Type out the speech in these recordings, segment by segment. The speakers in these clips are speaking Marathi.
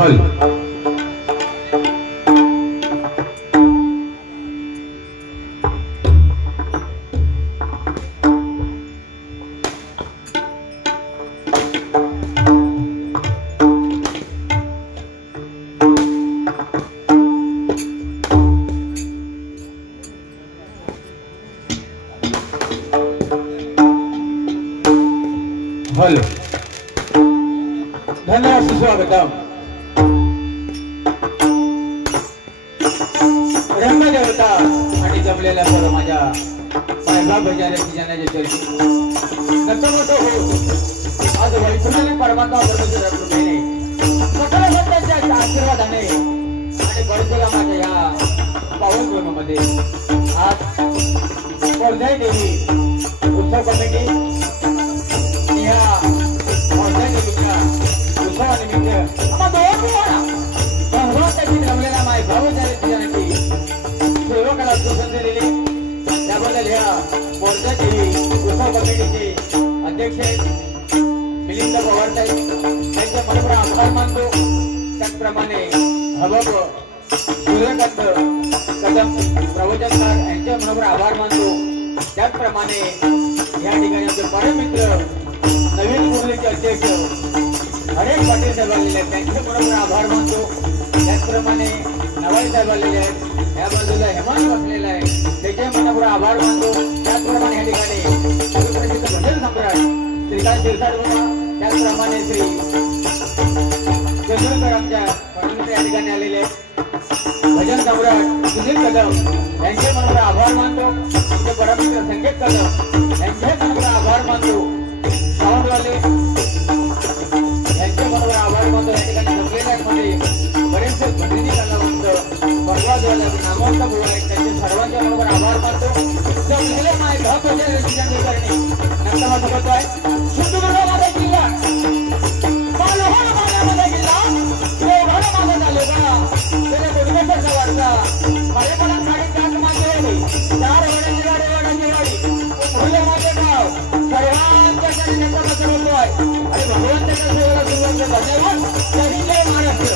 हल हॅलो धन्यवाद सुस्वागतम रंगदेवता आणि जमलेल्या सर्व माझ्या साहेबा बजाऱ्याची जाण्याच्या चर्ची नकमतो हो आज वैकुंठाने परमात्मा परमेश्वरा कृपेने सकल भक्तांच्या आशीर्वादाने आणि बळतेला माझ्या या पावन भूमीमध्ये आज वर्धाई देवी उत्सव कमिटी सेवकाला सुसंधी दिली त्याबद्दल ह्या मोर्चा देवी उत्सव कमिटीचे अध्यक्ष मिलिंद पवार साहेब त्यांचे मनोभावे आभार मानतो। त्याचप्रमाणे हबब सूर्यकांत कदम प्रवचनकार यांचे मनोभावे आभार मानतो। त्याचप्रमाणे या ठिकाणी आमचे परममित्र नवीन मुरलीचे अध्यक्ष हरेक पाटील साहेब आलेले आहेत त्यांचे मनोभावे आभार मानतो। त्याचप्रमाणे नवाई साहेब आलेले आहेत या बाजूला हेमंत बसलेला आहे त्याचे मनोभावे आभार मानतो। त्याचप्रमाणे या ठिकाणी सुप्रसिद्ध भजन सम्राट श्रीकांत शिरसाट बाबा त्याचप्रमाणे श्री चंद्रकर आमच्या परममित्र या ठिकाणी आलेले आहेत भजन सम्राट सुनील कदम यांचे मनोभावे आभार मानतो। आमचे परममित्र संकेत कदम यांचे मनोभावे आभार मानतो। सावंतवाले यांचे मनोभावे आभार मानतो। या ठिकाणी जमलेल्या मध्ये बरेचसे भजनी कलावंत परवाजवाले नामवंत भाऊ आहेत त्यांचे सर्वांच्या मनोभावे आभार मानतो। जमलेले माय भावच्या रसिकांनी करणे नक्का सोबत आहे सिंधुदुर्ग माझा जिल्हा मालवण माझा जिल्हा देवघर माझा तालुका त्याने गुडगेश्वरचा वारसा माझ्याकडे 4.5 माझे 4 वडाची गाडी फुले माझे गाव सर्वांच्याकडे नक्का सोबत आहे आणि भगवंताच्या सेवेला सुरुवात धन्यवाद। जय महाराष्ट्र।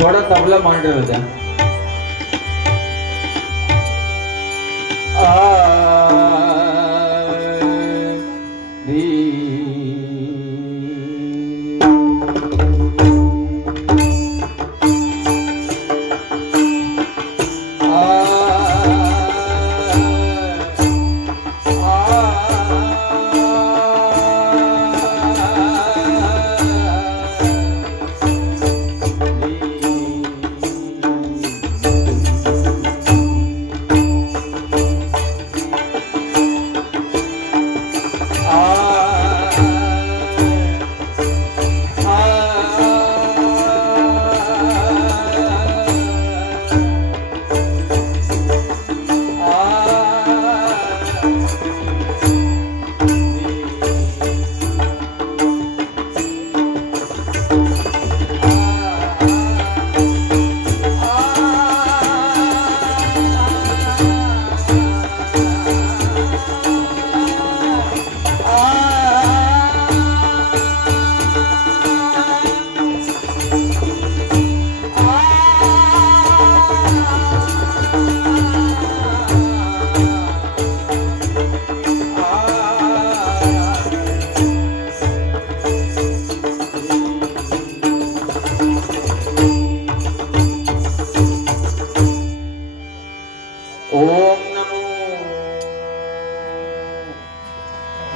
थोड़ा तबला मांडर होता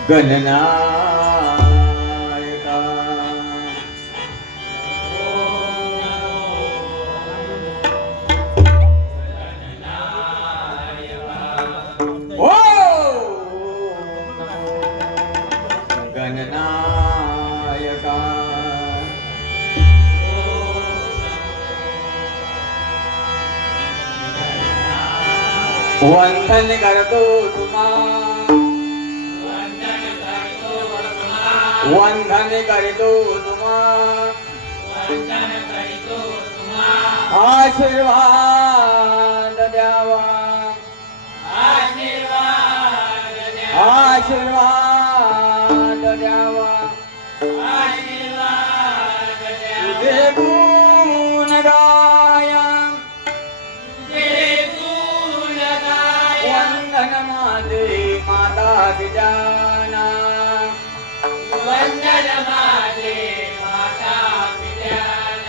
गणनायका ओ गणनायका वंदन करतो तुम्हा वंदन करतो तुम्हा आशीर्वाद द्यावा आशीर्वाद द्यावा तुझे गुण गाया वंदन माझे माता पित्याना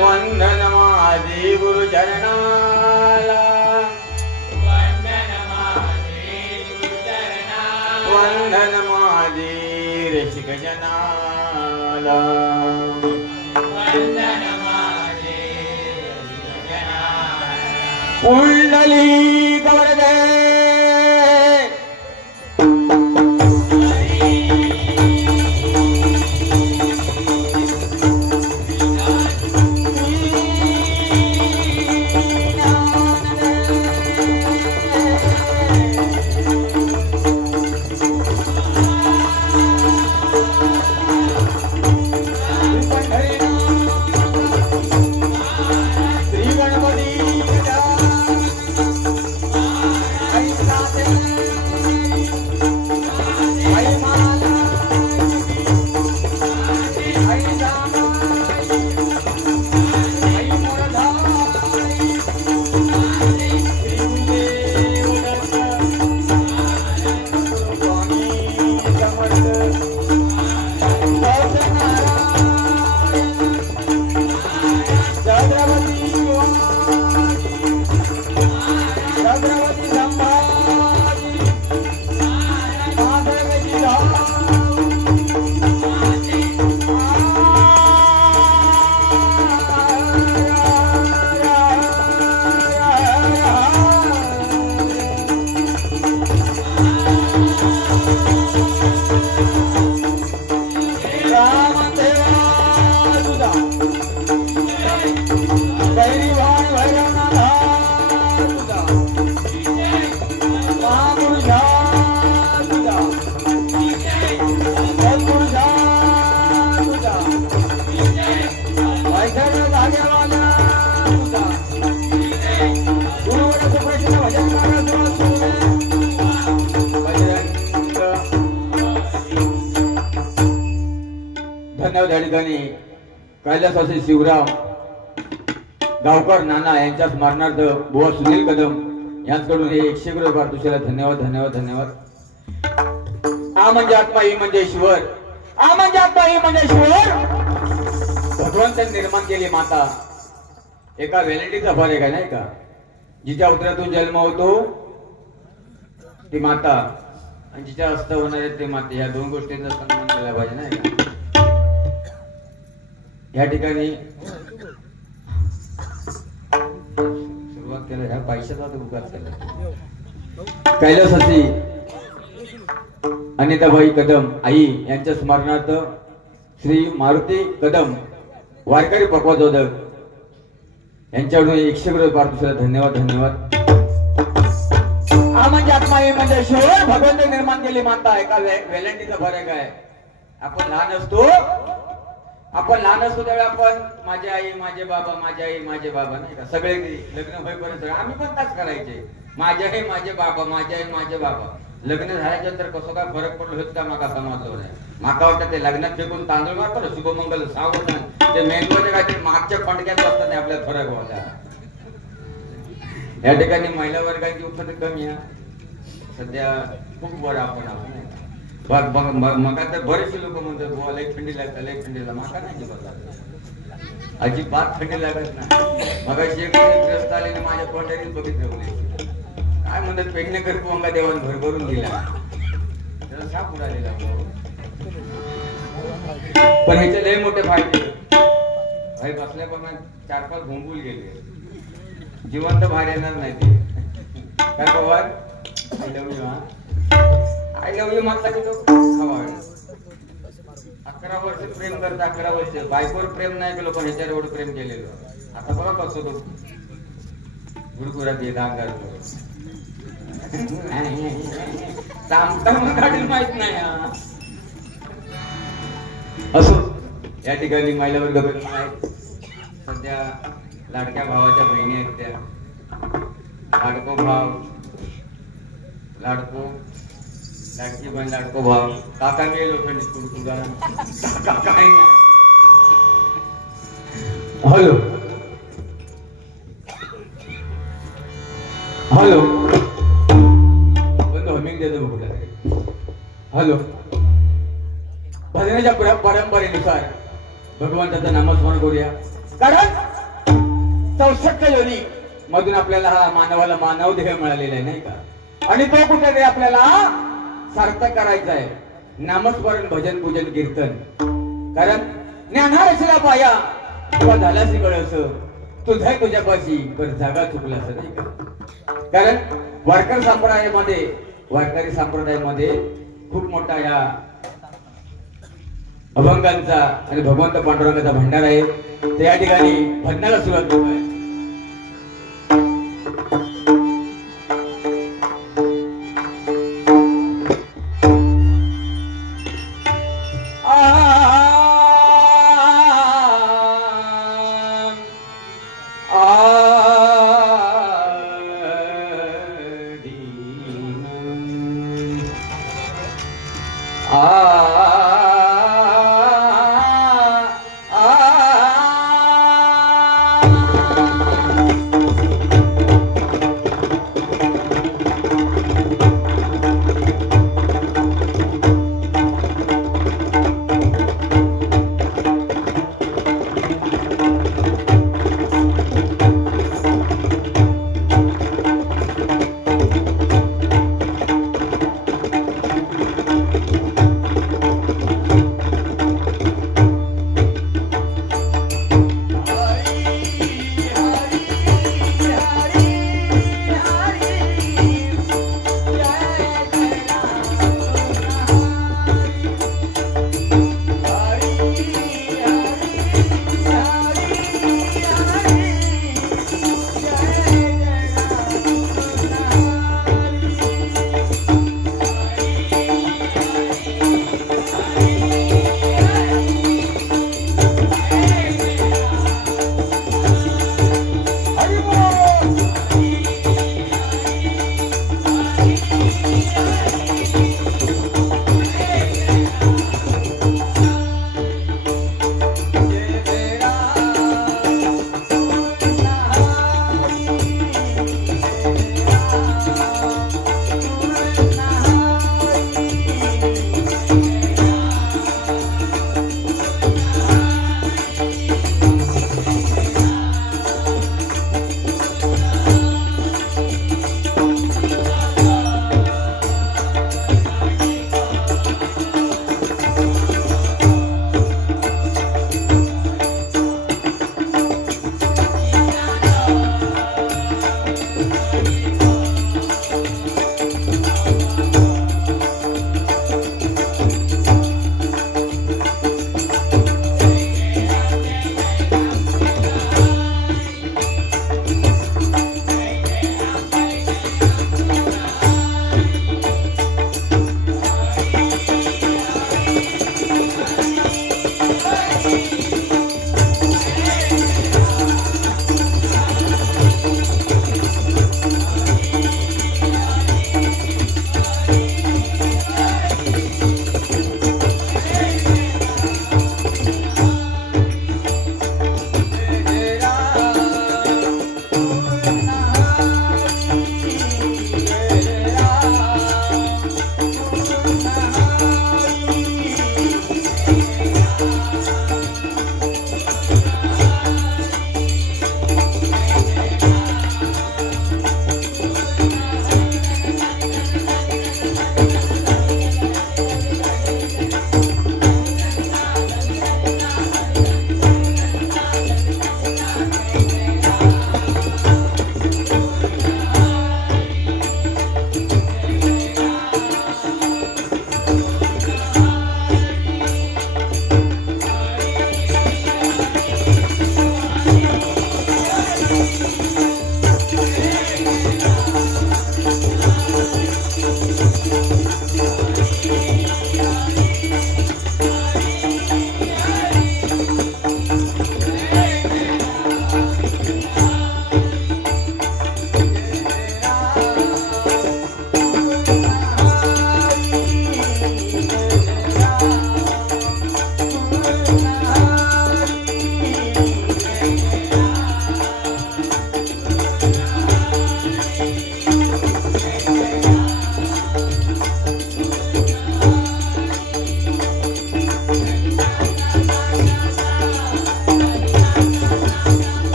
वंदन माझे गुरुचरणाला वंदन माझे ऋषिक जनाला कुंडली कवरदे कैलासवासी शिवराम गावकर नाना यांच्या स्मरणार्थ बुवा सुनील कदम यांच्याकडून हे 100 रुपये पारितोषिकाला धन्यवाद धन्यवाद धन्यवाद. आ म्हणजे आत्मा ही म्हणजे ईश्वर आ म्हणजे आत्मा ही म्हणजे ईश्वर भगवंताने निर्माण केली माता एका व्हॅलिडीचा फरक आहे नाही का जिच्या उदरातून जन्म होतो ती माता आणि जिच्या हस्त होणार आहे ते माते या दोन गोष्टींचा सन्मान केला पाहिजे नाही का. या ठिकाणी सुरुवात केलं ह्या पैशाचा दुकान केलं कैलासवासी अनिताबाई कदम आई यांच्या स्मरणार्थ श्री मारुती कदम वारकरी पक्वाजोदक यांच्याकडून 100 रुपये पारितोषिकाला धन्यवाद धन्यवाद. हा म्हणजे आत्मा हे म्हणजे ईश्वर भगवंत निर्माण केली माता एका व्हॅलेंटीचा फरक आहे. आपण लहान असतो त्यावेळी आपण माझी आई माझे बाबा माझी आई माझे बाबा नाही का सगळे लग्न होईपर्यंत आम्ही पण ताच करायचे माझे आई माझे बाबा माझी आई माझे बाबा. लग्न झाल्यानंतर कसं काय फरक पडलो हेच का माका समजलो नाही. माका वाटतं ते लग्नात फेकून तांदूळ मारतो शुभमंगल सावधान ते मेंदूचे काहीतरी मागच्या फंडक्यात असतात आपल्याला फरक होता. या ठिकाणी महिला वर्गाची उपस्थिती कमी आहे सध्या खूप बरं आपण मग तर बरेचसे लोक म्हणतात बुवा लई थंडी लागतात लई थंडी लागतात माका नाही अजिबात थंडी लागत नाही. मग ग्रस्त आले माझ्या तोंडाने बघितलं काय म्हणतात पेडणेकर पोंगा देवान भरभरून दिला त्याला साप उडालेला पण ह्याचे लय मोठे फायदे भाई बसल्याप्रमाणे 4-5 भोंबूल गेले जिवंत बाहेर येणार नाही ते काय पवार आय लव्ह यू म्हटला की तो 11 वर्ष प्रेम करत 11 वर्ष बायकोवर प्रेम नाही केलं पण ह्याच्यावर एवढं प्रेम केलेलं. आता बघा कसं तो गुडगुरात येत अंगार काढील माहित नाही. असो या ठिकाणी महिलावर गगन आहेत. सध्या लाडक्या भावाच्या बहिणी आहेत त्या. लाडको भाव लाडको लाडकी बहीण लाडको भाव काका मी लोखंडी तुझा काका आहे ना. हॅलो हॅलो बंद हमिंग देतो बघू. हॅलो भजनाच्या परंपरेनुसार भगवंताचं नामस्मरण करूया. कारण 64 योनी मधून आपल्याला हा मानवाला मानव देह मिळालेला आहे नाही का. आणि तो कुठेतरी आपल्याला सार्थक करायचा आहे. नामस्मरण भजन पूजन कीर्तन. कारण ज्ञानारसीला पाया किंवा झालासी कळस तुझ्या तुझ्यापाशी पर जागा चुकला असं नाही का. कारण वारकरी संप्रदायामध्ये खूप मोठा या अभंगांचा आणि भगवंत पांडुरंगाचा भंडार आहे. ते या ठिकाणी भजनाला सुरुवात होत आहे.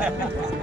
Ha ha ha.